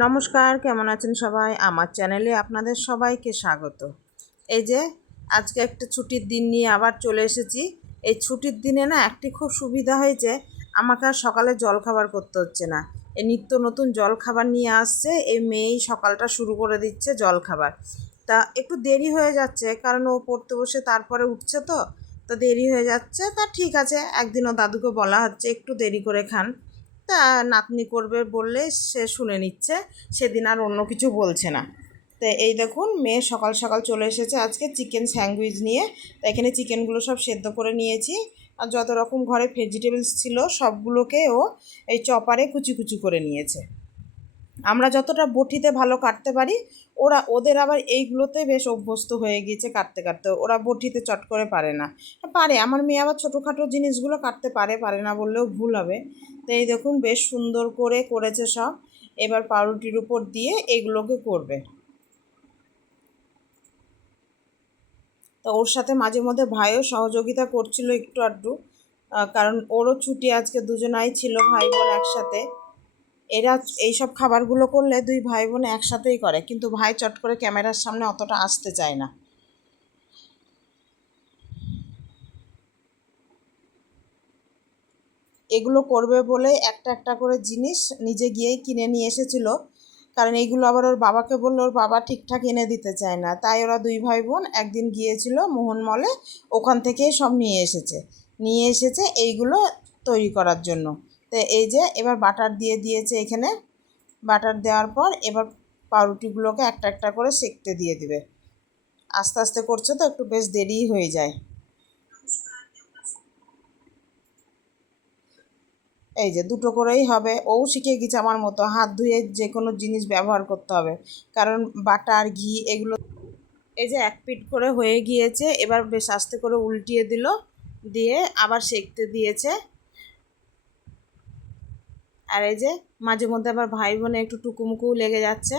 নমস্কার, কেমন আছেন সবাই? আমার চ্যানেলে আপনাদের সবাইকে স্বাগত। এই যে আজকে একটা ছুটির দিন নিয়ে আবার চলে এসেছি। এই ছুটির দিনে না একটি খুব সুবিধা হয়েছে, আমাকে আর সকালে জলখাবার করতে হচ্ছে না। এই নিত্য নতুন জলখাবার নিয়ে আসছে, এই মেয়েই সকালটা শুরু করে দিচ্ছে জলখাবার। তা একটু দেরি হয়ে যাচ্ছে, কারণ ও পড়তে বসে তারপরে উঠছে, তো দেরি হয়ে যাচ্ছে। তা ঠিক আছে, একদিনও দাদুকে বলা হচ্ছে একটু দেরি করে খান। তা নাতনি করবে বললে সে শুনে নিচ্ছে, সেদিন আর অন্য কিছু বলছে না। তো এই দেখুন, মেয়ে সকাল সকাল চলে এসেছে আজকে চিকেন স্যান্ডউইচ নিয়ে। তো এখানে চিকেনগুলো সব সেদ্ধ করে নিয়েছি, আর যত রকম ঘরে ভেজিটেবলস ছিল সবগুলোকে ও এই চপারে কুচি কুচি করে নিয়েছে। আমরা যতটা বটিতে ভালো কাটতে পারি, ওদের আবার এইগুলোতে বেশ অভ্যস্ত হয়ে গিয়েছে কাটতে কাটতে। ওরা বটিতে চট করে পারে না। পারে, আমার মেয়ে আবার ছোটোখাটো জিনিসগুলো কাটতে পারে, পারে না বললেও ভুল হবে। তো এই দেখুন বেশ সুন্দর করে করেছে সব। এবার পাউরুটির উপর দিয়ে এগুলোকে করবে। তো ওর সাথে মাঝে মধ্যে ভাইও সহযোগিতা করছিল একটু আধটু, কারণ ওরও ছুটি আজকে, দুজনাই ছিল ভাই বোন একসাথে। এরা এইসব খাবারগুলো করলে দুই ভাই বোন একসাথেই করে, কিন্তু ভাই চট করে ক্যামেরার সামনে অতটা আসতে চায় না। এগুলো করবে বলে একটা একটা করে জিনিস নিজে গিয়েই কিনে নিয়ে এসেছিল, কারণ এইগুলো আবার ওর বাবাকে বললে ওর বাবা ঠিকঠাক এনে দিতে চায় না। তাই ওরা দুই ভাই বোন একদিন গিয়েছিল মোহন মলে, ওখান থেকেই সব নিয়ে এসেছে এইগুলো তৈরি করার জন্য। তো এই যে এবার বাটার দিয়ে দিয়েছে এখানে। বাটার দেওয়ার পর এবার পাউরুটিগুলোকে একটা একটা করে সেঁকতে দিয়ে দিবে। আস্তে আস্তে করছে তো একটু বেশ দেরিই হয়ে যায়। এই যে দুটো করেই হবে, ও শিখে গেছে আমার মতো, হাত ধুয়ে যে কোনো জিনিস ব্যবহার করতে হবে, কারণ বাটার ঘি এগুলো। এই যে এক পিঠ করে হয়ে গিয়েছে, এবার বেশ আস্তে করে উল্টিয়ে দিল, দিয়ে আবার সেঁকতে দিয়েছে। আর এই যে মাঝে মধ্যে আবার ভাই বোনে একটু টুকুমুকুও লেগে যাচ্ছে।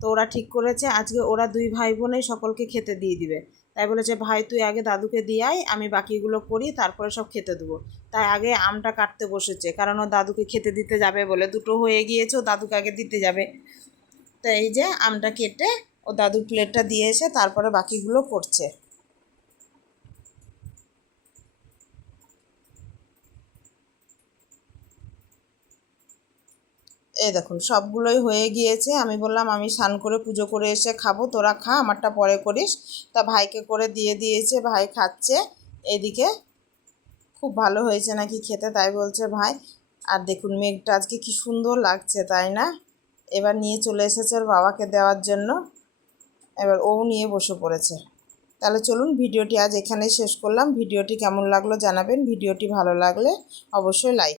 তো ওরা ঠিক করেছে আজকে ওরা দুই ভাই বোনেই সকলকে খেতে দিয়ে দিবে। তাই বলেছে ভাই তুই আগে দাদুকে দিয়ে আয়, আমি বাকিগুলো করি, তারপরে সব খেতে দেবো। তাই আগে আমটা কাটতে বসেছে, কারণ ও দাদুকে খেতে দিতে যাবে বলে, দুটো হয়ে গিয়েছে, ও দাদুকে আগে দিতে যাবে। তো এই যে আমটা কেটে ও দাদুর প্লেটটা দিয়ে এসে তারপরে বাকিগুলো করছে। এই দেখুন সবগুলোই হয়ে গিয়েছে। আমি বললাম আমি স্নান করে পুজো করে এসে খাবো, তোরা খা, আমারটা পরে করিস। তা ভাইকে করে দিয়ে দিয়েছে, ভাই খাচ্ছে। এদিকে খুব ভালো হয়েছে নাকি খেতে, তাই বলছে ভাই। আর দেখুন মেঘটা আজকে কি সুন্দর লাগছে, তাই না? এবার নিয়ে চলে এসেছে ওর বাবাকে দেওয়ার জন্য। এবার ও নিয়ে বসে পড়েছে। তাহলে চলুন ভিডিওটি আজ এখানেই শেষ করলাম। ভিডিওটি কেমন লাগলো জানাবেন। ভিডিওটি ভালো লাগলে অবশ্যই লাইক